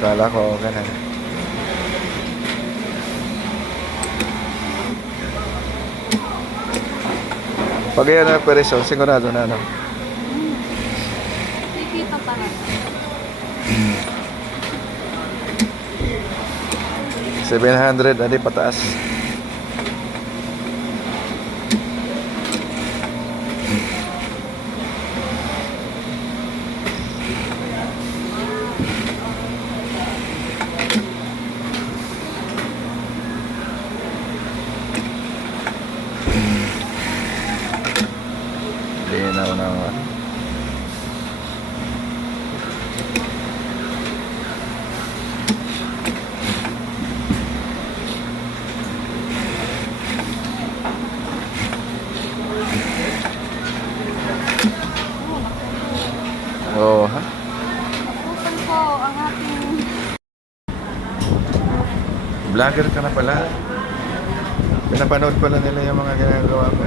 Kala ko okay na. Pag yan na pereso, sigurado na ano. Kikita pa rin. 700, adi pataas. Linaw naman. Oh, ha? Naputan ko ang ating... Vlogger ka na pala. Pinapanood pala nila yung mga ginagawa ko.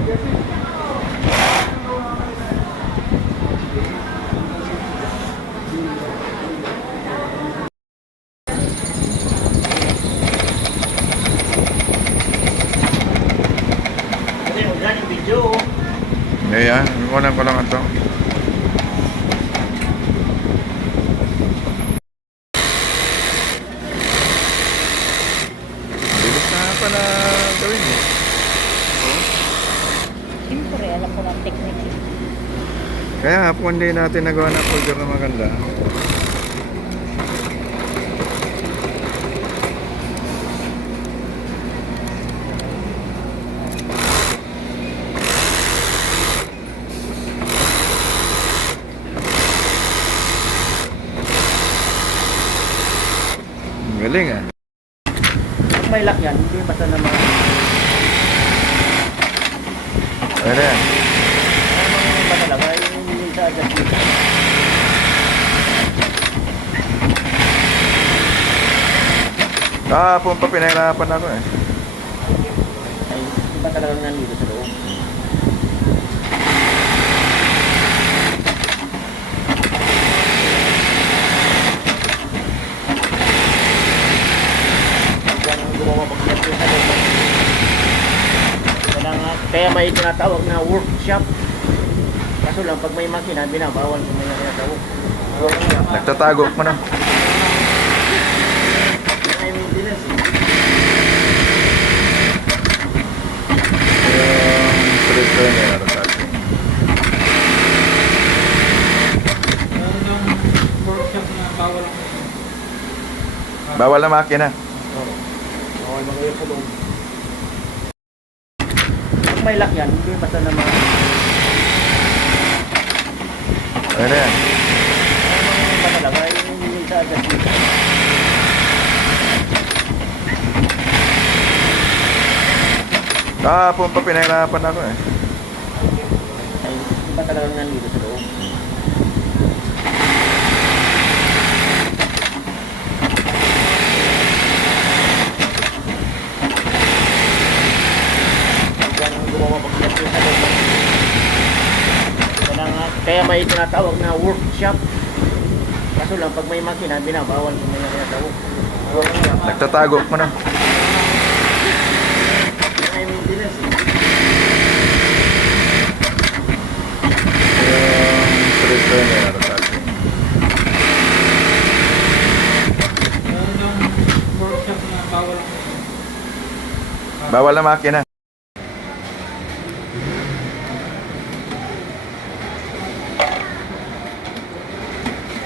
Ayan, kunan ko lang ito. Bilis na pala gawin eh. Siyempre, alam ko ng technique. Kaya hapon hindi natin nagawa ng folder na maganda. Galing ah. May lock yan, hindi basta naman. Ano yan? Ano ba talaga, yung sa adjustment. Kahapon pa pinahirapan ako eh. Ay, iba talaga nandito sa loob. Yan ang gumawa pag-adjust sa loob. Kaya may tinatawag na workshop. Kaso lang, pag may makina, binabawal kung may tinatawag. Nagtatago mo na. Ay, maintenance. Yung stripper niya natatakot. Workshop na bawal. Bawal na makina. Oo. Bawal mag-ayos sa loob. Pag may lock yan, hindi basta naman. Ano yan? Ano ba talaga, yung sa adjustment. Kahapon pa pinahirapan ako eh. Ay, iba talaga nandito sa loob. Yan ang gumawa pag-adjust sa loob. Kaya may tinatawag na workshop. Kaso lang, pag may makina, binabawal kung may tinatawag. Nagtatago mo na. Ay, maintenance. Yung stripper niya natatakot. Meron ng workshop na bawal. Bawal na makina.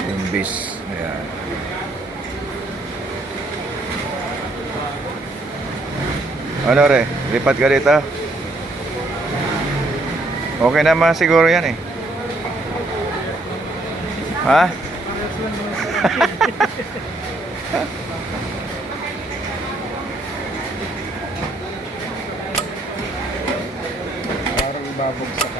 Yung bis. Ayan. Ano re? Lipat ka dito? Okay naman siguro yan eh. Ha? Parang ibabagsak.